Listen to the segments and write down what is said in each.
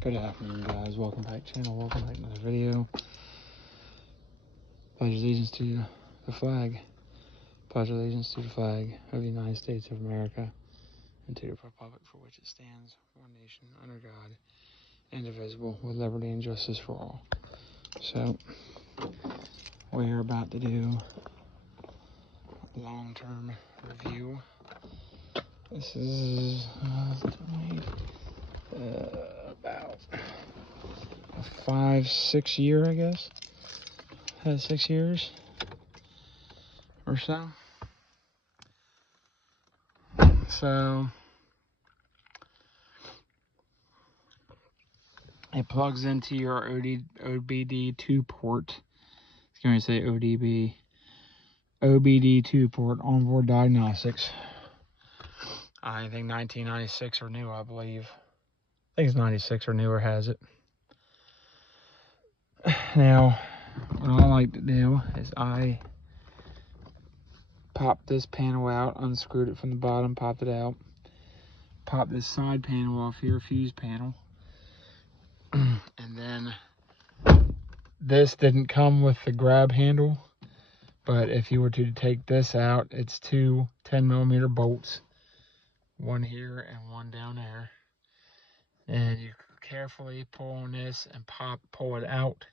Good afternoon, guys. Welcome back to the channel. Welcome back to another video. Pledge allegiance to the flag. Pledge allegiance to the flag of the United States of America and to the republic for which it stands, one nation, under God, indivisible, with liberty and justice for all. So, we are about to do a long-term review. This is about a 5-6 year, I guess. Had 6 years or so. So it plugs into your OBD2 port. It's going to say OBD2 port, onboard diagnostics. I think 1996 or new, I believe. I think it's 96 or newer has it. Now, what I like to do is I popped this panel out, unscrewed it from the bottom, popped it out. Popped this side panel off here, fuse panel. And then this didn't come with the grab handle, but if you were to take this out, it's two 10mm bolts, one here and one down there. And you carefully pull on this and pull it out.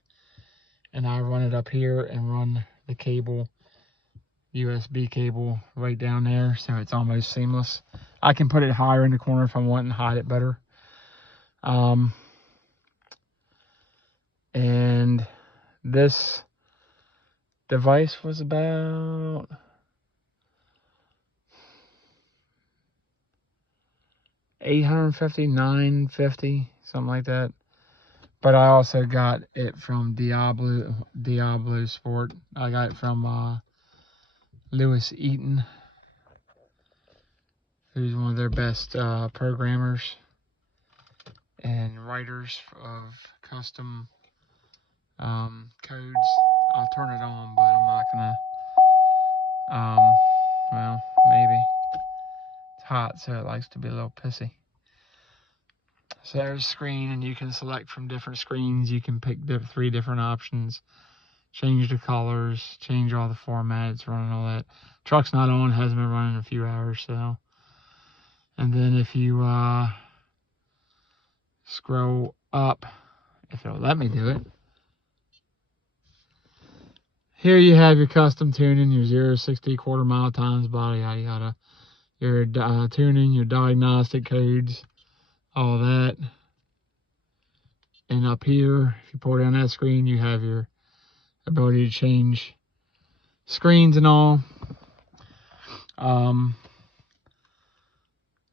And I run it up here and run the cable, USB cable, right down there, so it's almost seamless. I can put it higher in the corner if I want and hide it better. And this device was about $850, $950, something like that. But I also got it from diablosport. I got it from Lewis Eaton, who's one of their best programmers and writers of custom codes. I'll turn it on, but I'm not gonna, well, maybe. It's hot, so it likes to be a little pissy. So there's a screen, and you can select from different screens. You can pick 3 different options, change the colors, change all the formats, running all that. Truck's not on, hasn't been running in a few hours, so. And then if you scroll up, if it'll let me do it, here you have your custom tuning, your 0 to 60 quarter-mile times, body, yada yada. Your tuning, your diagnostic codes, all that. And up here, if you pull down that screen, you have your ability to change screens and all.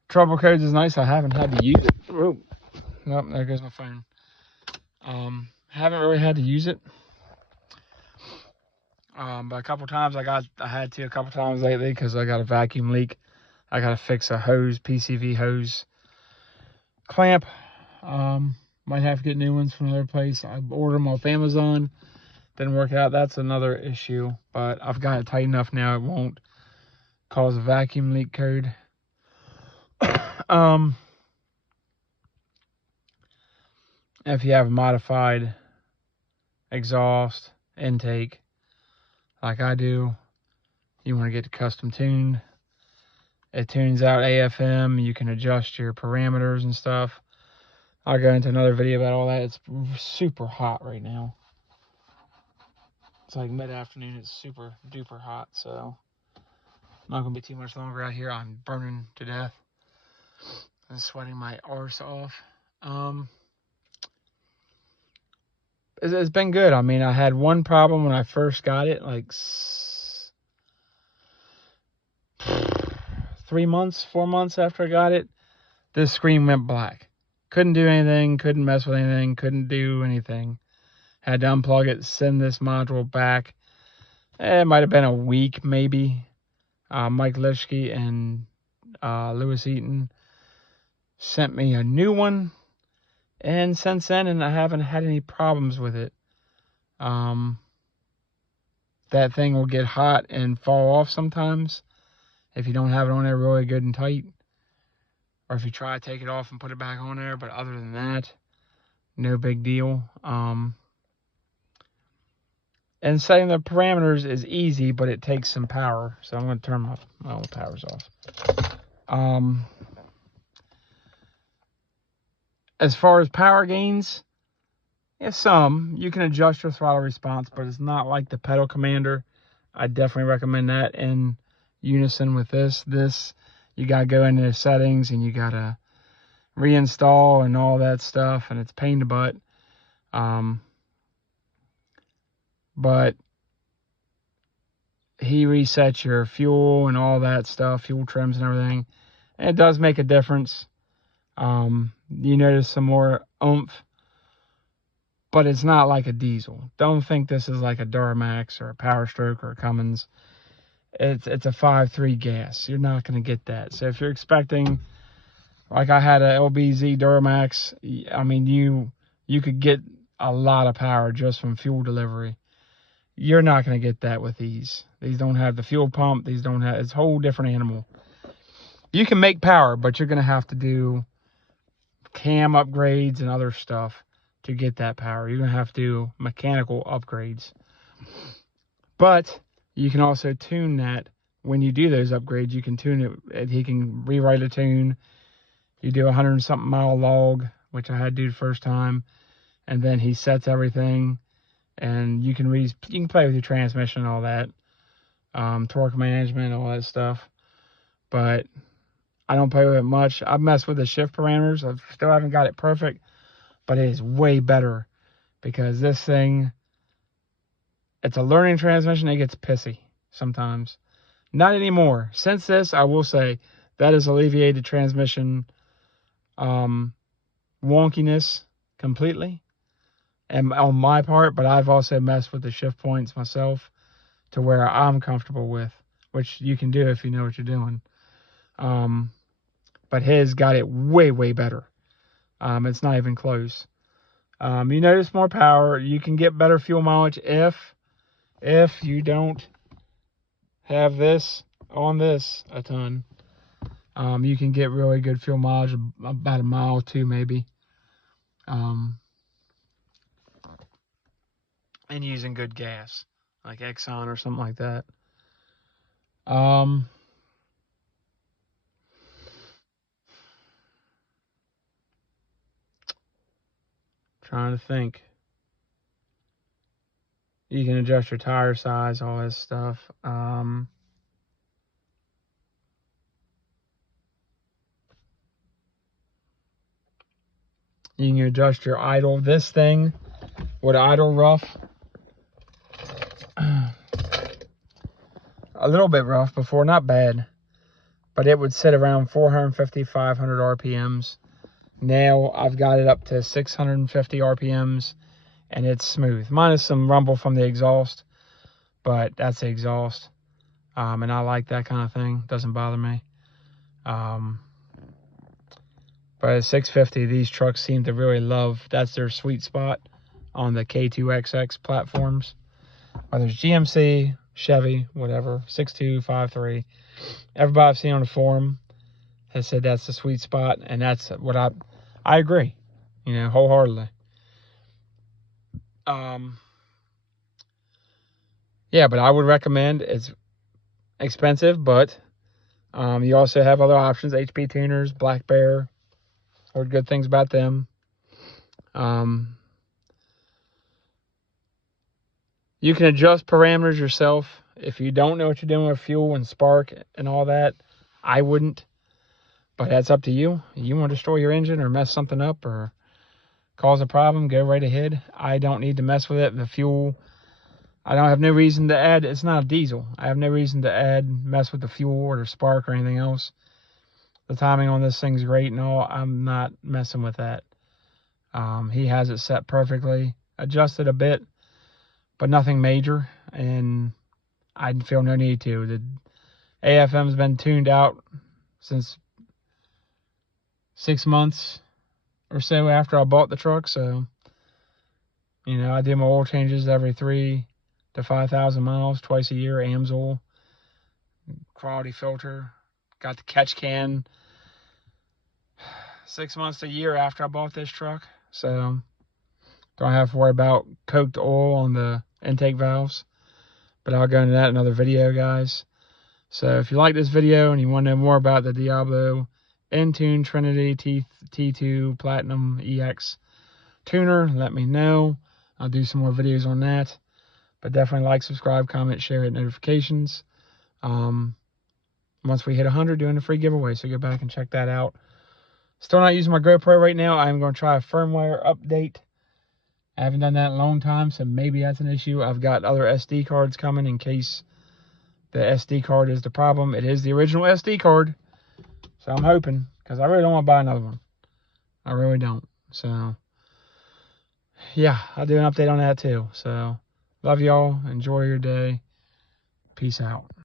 Trouble codes is nice. I haven't had to use it. Oh, nope, there goes my phone. Haven't really had to use it. But a couple times I had to a couple times lately because I got a vacuum leak. I got to fix a hose, PCV hose clamp. Might have to get new ones from another place. I ordered them off Amazon. Didn't work out. That's another issue. But I've got it tight enough now it won't cause a vacuum leak code. If you have a modified exhaust intake like I do, you want to get the custom tuned. It tunes out AFM. You can adjust your parameters and stuff. I'll go into another video about all that. It's super hot right now. It's like mid-afternoon. It's super duper hot, so I'm not gonna be too much longer out here. I'm burning to death. I'm sweating my arse off. It's been good. I mean, I had one problem when I first got it, like 4 months after I got it. This screen went black. Couldn't do anything, couldn't mess with anything, couldn't do anything. Had to unplug it, send this module back. It might have been a week, maybe. Mike Lipsky and Lewis Eaton sent me a new one. And since then, and I haven't had any problems with it. That thing will get hot and fall off sometimes if you don't have it on there really good and tight. Or if you try to take it off and put it back on there. But other than that, No big deal. And setting the parameters is easy, but it takes some power. So I'm going to turn my own powers off. As far as power gains, yeah, some. You can adjust your throttle response, but it's not like the pedal commander. I definitely recommend that in unison with this. This, you got to go into the settings and you got to reinstall and all that stuff, and it's a pain in the butt. But he resets your fuel and all that stuff, fuel trims and everything. And it does make a difference. You notice some more oomph, but it's not like a diesel. Don't think this is like a Duramax or a Power Stroke or a Cummins. It's a 5.3 gas. You're not going to get that. So if you're expecting, like I had a LBZ Duramax, I mean, you could get a lot of power just from fuel delivery. You're not going to get that with these. These don't have the fuel pump. These don't have, it's a whole different animal. You can make power, but you're going to have to do cam upgrades and other stuff to get that power. You're going to have to do mechanical upgrades. But you can also tune that. When you do those upgrades, you can tune it. He can rewrite a tune. You do 100-something mile log, which I had to do the first time. And then he sets everything. And you can play with your transmission and all that. Torque management, all that stuff. But I don't play with it much. I've messed with the shift parameters. I still haven't got it perfect, but it is way better because this thing, it's a learning transmission. It gets pissy sometimes. Not anymore. Since this, I will say, that has alleviated transmission wonkiness completely, and on my part. But I've also messed with the shift points myself to where I'm comfortable with, which you can do if you know what you're doing. But his got it way, way better. It's not even close. You notice more power. You can get better fuel mileage if you don't have this on this a ton. You can get really good fuel mileage, about a mile or two maybe. And using good gas, like Exxon or something like that. Trying to think. You can adjust your tire size, all this stuff. You can adjust your idle. This thing would idle rough. A little bit rough before, not bad. But it would sit around 450, 500 RPMs. Now I've got it up to 650 RPMs. And it's smooth. Minus some rumble from the exhaust. But that's the exhaust. And I like that kind of thing. Doesn't bother me. But at 650, these trucks seem to really love. That's their sweet spot on the K2XX platforms. Whether it's GMC, Chevy, whatever, 6.2, 5.3. Everybody I've seen on the forum has said that's the sweet spot. And that's what I agree, wholeheartedly. Yeah, but I would recommend. It's expensive, but you also have other options. HP tuners, Black Bear. Heard good things about them. You can adjust parameters yourself. If you don't know what you're doing with fuel and spark and all that, I wouldn't. But that's up to you. You want to destroy your engine or mess something up or cause a problem, go right ahead. I don't need to mess with it. The fuel, I don't have no reason to add. It's not a diesel. I have no reason to mess with the fuel or the spark or anything else. The timing on this thing's great and all. I'm not messing with that. He has it set perfectly. Adjusted a bit, but nothing major. And I feel no need to. The AFM's been tuned out since 6 months or so after I bought the truck. So, I do my oil changes every 3,000 to 5,000 miles, twice a year. AMSOIL, quality filter. Got the catch can 6 months to a year after I bought this truck. So Don't have to worry about coked oil on the intake valves. But I'll go into that in another video, guys. So if you like this video and you want to know more about the Diablo N-Tune Trinity T2 Platinum EX tuner, let me know. I'll do some more videos on that. But definitely like, subscribe, comment, share, hit notifications. Once we hit 100, doing a free giveaway, so go back and check that out. Still not using my GoPro right now. I'm going to try a firmware update. I haven't done that in a long time, so maybe that's an issue. I've got other SD cards coming in case the SD card is the problem. It is the original SD card, so I'm hoping, because I really don't want to buy another one. I really don't. So, yeah, I'll do an update on that too. So, love y'all. Enjoy your day. Peace out.